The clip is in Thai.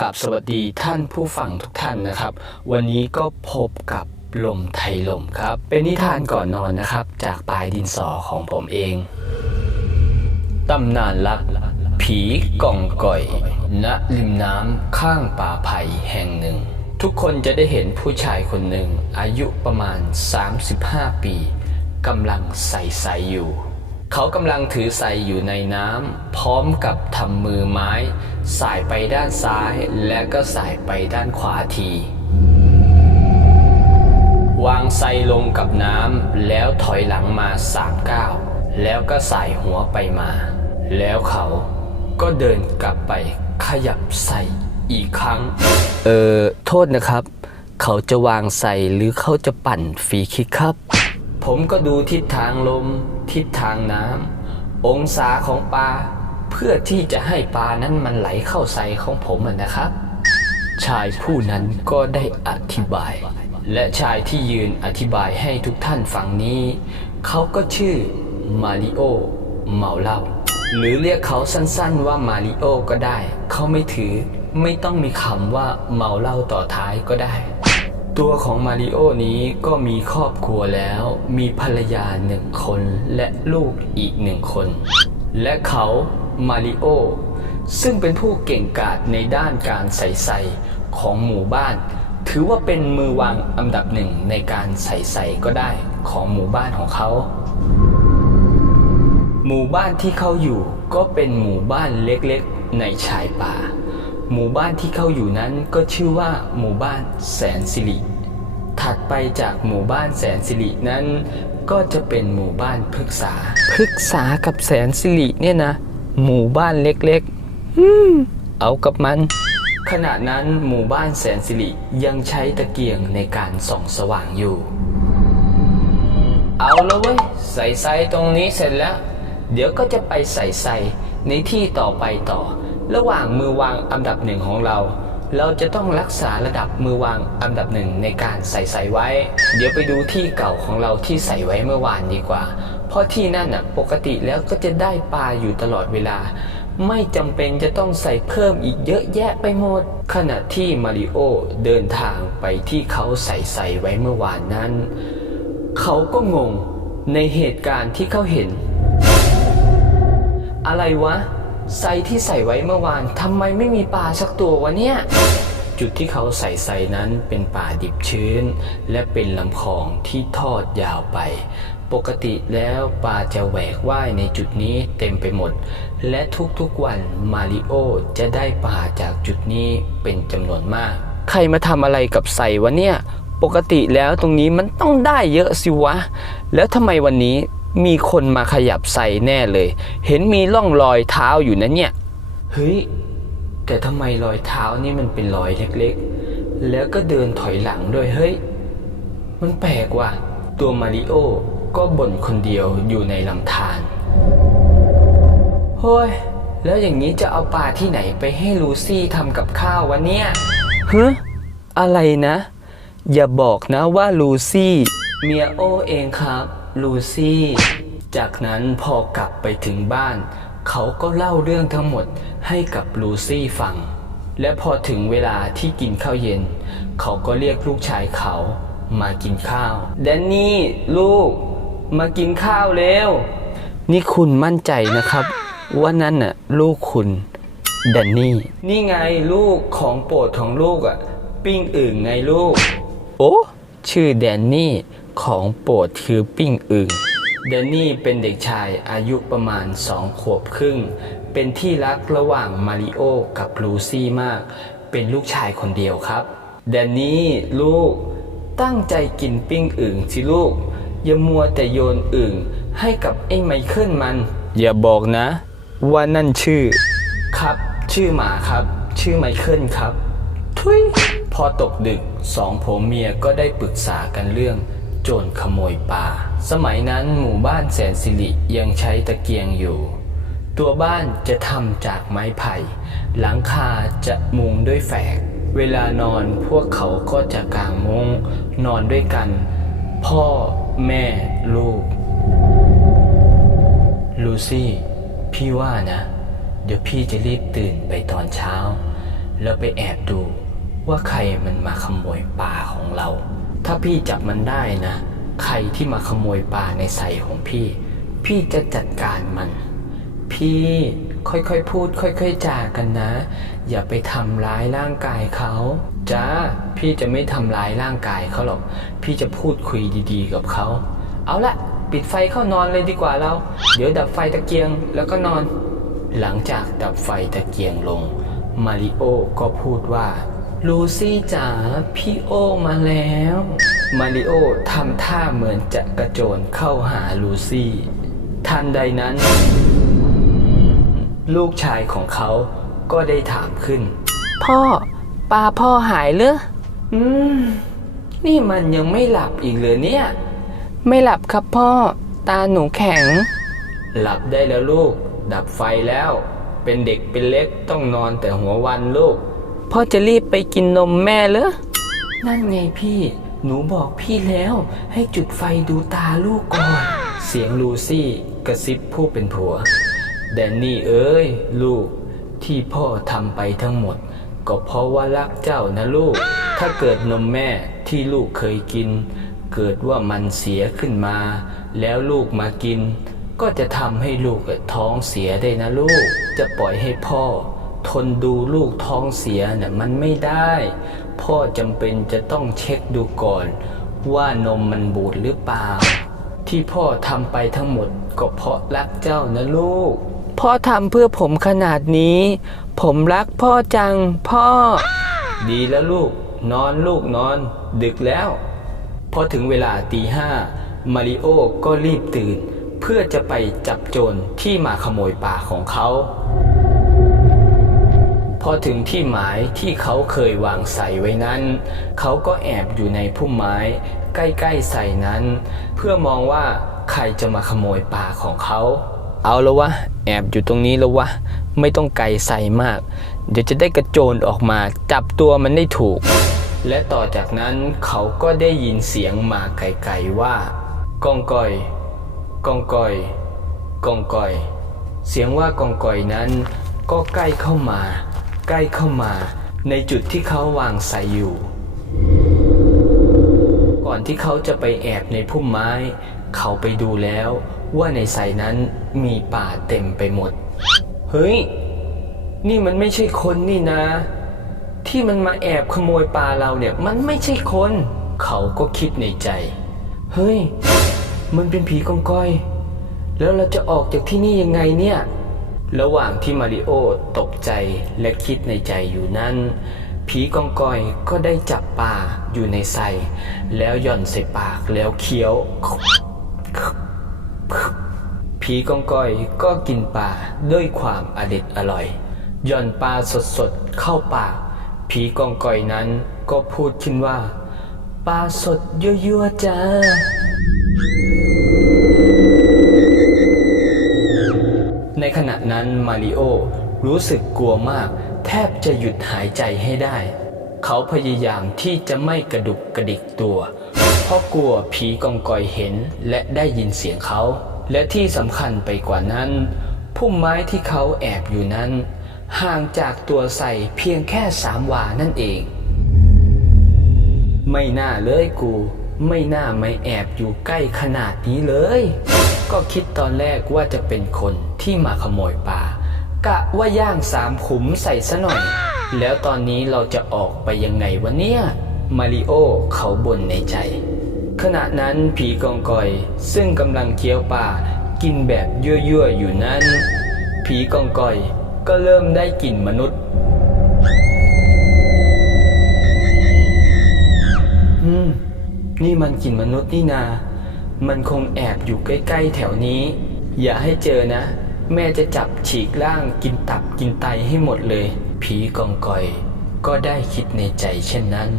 กับสวัสดีท่านผู้ฟังทุกท่านนะครับ วันนี้ก็พบกับลมไทยลมครับ เป็นนิทานก่อนนอนนะครับ จากปลายดินสอของผมเองตำนานลับผีกองก่อย ณริมน้ำข้างป่าไผ่แห่งหนึ่ง ทุกคนจะได้เห็นผู้ชายคนหนึ่ง อายุประมาณ 35 ปีกำลังใส่ใสอยู่ เขากำลังถือใส่อยู่ในน้ำพร้อมกับทำมือไม้ สายไปด้านซ้ายและก็สายไปด้านขวาที วางไซลงกับน้ำแล้วถอยหลังมาสามก้าวแล้วก็ใส่หัวไปมา แล้วเขาก็เดินกลับไปขยับใส่อีกครั้ง เออโทษนะครับ เขาจะวางใส่หรือเขาจะปั่นฟรีคิกครับ ผมก็ดูทิศทางลม ทิศทางน้ำองศาของปลาเพื่อที่จะให้ปลานั้นมันไหลเข้าใส่ของผมนะครับ ชายผู้นั้นก็ได้อธิบาย และชายที่ยืนอธิบายให้ทุกท่านฟังนี้ เขาก็ชื่อมาริโอเมาเหล้าหรือเรียกเขาสั้นๆว่ามาริโอก็ได้ เขาไม่ถือไม่ต้องมีคำว่าเมาเหล้าต่อท้ายก็ได้ ตัวของมาริโอนี้ก็มีครอบครัวแล้ว มีภรรยาหนึ่งคนและลูกอีกหนึ่งคน และเขามาริโอซึ่งเป็นผู้เก่งกาจในด้านการใส่ใส่ของหมู่บ้าน ถือว่าเป็นมือวางอันดับหนึ่งในการใส่ใส่ก็ได้ของหมู่บ้านของเขา หมู่บ้านที่เขาอยู่ก็เป็นหมู่บ้านเล็กๆในชายป่า หมู่บ้านที่เขาอยู่นั้นก็ชื่อว่าหมู่บ้านแสนสิริ ถัดไปจากหมู่บ้านแสนสิรินั้น ก็จะเป็นหมู่บ้านพฤกษา พฤกษากับแสนสิริเนี่ยนะ หมู่บ้านเล็กๆอืมเอากับมัน ขณะนั้นหมู่บ้านแสนสิริยังใช้ตะเกียงในการส่องสว่างอยู่ เอาแล้วเว้ย ใส่ไซตรงนี้เสร็จแล้ว เดี๋ยวก็จะไปใส่ไซในที่ต่อไปต่อ ระหว่างมือวางอันดับหนึ่งของเรา เราจะต้องรักษาระดับมือวางอันดับหนึ่งในการใส่ใส่ไว้ เดี๋ยวไปดูที่เก่าของเราที่ใส่ไว้เมื่อวานดีกว่า เพราะที่นั่นน่ะปกติแล้วก็จะได้ปลาอยู่ตลอดเวลา ไม่จำเป็นจะต้องใส่เพิ่มอีกเยอะแยะไปหมด ขณะที่มาริโอเดินทางไปที่เขาใส่ใส่ไว้เมื่อวานนั้น เขาก็งงในเหตุการณ์ที่เขาเห็น อะไรวะ ไซที่ใส่ไว้เมื่อวานทำไมไม่มีปลาสักตัววะเนี่ย จุดที่เขาใส่ไซนั้นเป็นป่าดิบชื้น และเป็นลำคลองที่ทอดยาวไป ปกติแล้วปลาจะแหวกว่ายในจุดนี้เต็มไปหมด และทุกๆวันมาริโอจะได้ปลาจากจุดนี้เป็นจำนวนมาก ใครมาทำอะไรกับไซวะเนี่ย ปกติแล้วตรงนี้มันต้องได้เยอะสิวะ แล้วทำไมวันนี้ มีคนมาขยับใส่แน่เลย เห็นมีร่องรอยเท้าอยู่นะเนี่ย เฮ้ย แต่ทำไมรอยเท้านี่มันเป็นรอยเล็กๆ แล้วก็เดินถอยหลังด้วย เฮ้ย มันแปลกว่ะ ตัวมาริโอก็บ่นคนเดียวอยู่ในลำธารเฮ้ย แล้วอย่างนี้จะเอาปลาที่ไหนไปให้ลูซี่ทำกับข้าววะเนี่ยฮะอะไรนะ อย่าบอกนะว่าลูซี่ เมียโอเองครับ ลูซี่ จากนั้นพอกลับไปถึงบ้าน เขาก็เล่าเรื่องทั้งหมดให้กับลูซี่ฟัง และพอถึงเวลาที่กินข้าวเย็น เขาก็เรียกลูกชายเขามากินข้าวแดนนี่ลูก มากินข้าวเร็ว นี่คุณมั่นใจนะครับว่านั่นน่ะลูกคุณแดนนี่ นี่ไงลูกของโปรดของลูกอะ ปิ้งอึ่งไงลูก โอ้ ชื่อแดนนี่ ของโปรดคือปิ้งอึ่งแดนนี่เป็นเด็กชายอายุประมาณสองขวบครึ่ง เป็นที่รักระหว่างมาริโอกับลูซี่มาก เป็นลูกชายคนเดียวครับแดนนี่ลูกตั้งใจกินปิ้งอึ่งสิลูก อย่ามัวแต่โยนอึ่งให้กับไอ้ไมเคิลมัน อย่าบอกนะ ว่านั่นชื่อ ครับ ชื่อหมาครับ ชื่อไมเคิลครับ ทุยพอตกดึกสองผัวเมียก็ได้ปรึกษากันเรื่อง โจรขโมยป่า สมัยนั้นหมู่บ้านแสนสิริยังใช้ตะเกียงอยู่ ตัวบ้านจะทำจากไม้ไผ่ หลังคาจะมุงด้วยแฝก เวลานอนพวกเขาก็จะกางมุ้งนอนด้วยกัน พ่อแม่ลูก ลูซี่ พี่ว่านะ เดี๋ยวพี่จะรีบตื่นไปตอนเช้า แล้วไปแอบดูว่าใครมันมาขโมยปลาของเรา ถ้าพี่จับมันได้นะ ใครที่มาขโมยปลาในใสของพี่ พี่จะจัดการมัน พี่ค่อยๆพูด ค่อยๆจากันนะ อย่าไปทำร้ายร่างกายเขาจ้าพี่จะไม่ทำร้ายร่างกายเขาหรอก พี่จะพูดคุยดีๆ กับเขา เอาละปิดไฟเข้านอนเลยดีกว่าเรา เดี๋ยวดับไฟตะเกียงแล้วก็นอน หลังจากดับไฟตะเกียงลง มาริโอก็พูดว่า ลูซี่จ๋าพี่โอมาแล้ว มาริโอทำท่าเหมือนจะกระโจนเข้าหาลูซี่ ทันใดนั้น ลูกชายของเขาก็ได้ถามขึ้น พ่อปลาพ่อหายเหรออืม นี่มันยังไม่หลับอีกเลยเนี่ย ไม่หลับครับพ่อ ตาหนูแข็ง หลับได้แล้วลูก ดับไฟแล้ว เป็นเด็กเป็นเล็กต้องนอนแต่หัววันลูก พ่อจะรีบไปกินนมแม่เหรอ นั่นไงพี่ หนูบอกพี่แล้ว ให้จุดไฟดูตาลูกก่อน เสียงลูซี่กระซิบผู้เป็นผัว แดนนี่เอ้ย ลูกที่พ่อทำไปทั้งหมด ก็เพราะว่ารักเจ้านะลูก ถ้าเกิดนมแม่ที่ลูกเคยกิน เกิดว่ามันเสียขึ้นมา แล้วลูกมากิน ก็จะทำให้ลูกท้องเสียได้นะลูก จะปล่อยให้พ่อ ทนดูลูกท้องเสียเนี่ยมันไม่ได้ พ่อจำเป็นจะต้องเช็คดูก่อน ว่านมมันบูดหรือเปล่า ที่พ่อทำไปทั้งหมดก็เพราะรักเจ้านะลูก พ่อทำเพื่อผมขนาดนี้ ผมรักพ่อจังพ่อ ดีแล้วลูก นอนลูกนอน ดึกแล้ว พอถึงเวลาตีห้ามาริโอก็รีบตื่น เพื่อจะไปจับโจรที่มาขโมยปลาของเขา พอถึงที่หมายที่เขาเคยวางใส่ไว้นั้น เขาก็แอบอยู่ในพุ่มไม้ ใกล้ๆใส่นั้น เพื่อมองว่าใครจะมาขโมยปลาของเขา เอาแล้ววะ แอบอยู่ตรงนี้แล้ววะ ไม่ต้องไกลใส่มาก เดี๋ยวจะได้กระโจนออกมาจับตัวมันได้ถูก และต่อจากนั้นเขาก็ได้ยินเสียงมาไกลๆว่ากองกอยกองกอยกองกอย เสียงว่ากองกอยนั้นก็ใกล้เข้ามา ใกล้เข้ามาในจุดที่เขาวางใส่อยู่ ก่อนที่เขาจะไปแอบในพุ่มไม้ เขาไปดูแล้วว่าในใส่นั้นมีป่าเต็มไปหมด เฮ้ย นี่มันไม่ใช่คนนี่นะ ที่มันมาแอบขโมยปลาเราเนี่ย มันไม่ใช่คน เขาก็คิดในใจ เฮ้ย มันเป็นผีกองก้อย แล้วเราจะออกจากที่นี่ยังไงเนี่ย ระหว่างที่มาริโอตกใจและคิดในใจอยู่นั้น ผีกองกอยก็ได้จับปลาอยู่ในไซแล้วหย่อนใส่ปากแล้วเคี้ยว ผีกองกอยก็กินปลาด้วยความอเด็ดอร่อยหย่อนปลาสดๆเข้าปาก ผีกองกอยนั้นก็พูดขึ้นว่าปลาสดยั่วๆจ้า ณะนั้นมาริโอรู้สึกกลัวมาก แทบจะหยุดหายใจให้ได้ เขาพยายามที่จะไม่กระดุกกระดิกตัว เพราะกลัวผีกองกอยเห็นและได้ยินเสียงเขา และที่สำคัญไปกว่านั้น พุ่มไม้ที่เขาแอบอยู่นั้น ห่างจากตัวใส่เพียงแค่สามวานั่นเอง ไม่น่าเลยกู ไม่น่าไม่แอบอยู่ใกล้ขนาดนี้เลย ก็คิดตอนแรกว่าจะเป็นคนที่มาขโมยปลากะว่าย่างสามขุมใส่ซะหน่อย แล้วตอนนี้เราจะออกไปยังไงวะเนี่ย มาริโอเขาบ่นในใจ ขณะนั้นผีกองกอย ซึ่งกำลังเคี้ยวปลากินแบบยั่วๆอยู่นั้น ผีกองกอยก็เริ่มได้กลิ่นมนุษย์อืมนี่มันกลิ่นมนุษย์นี่นา มันคงแอบอยู่ใกล้ๆแถวนี้ อย่าให้เจอนะ แม่จะจับฉีกล่างกินตับกินไตให้หมดเลย ผีกองกอย ก็ได้คิดในใจเช่นนั้น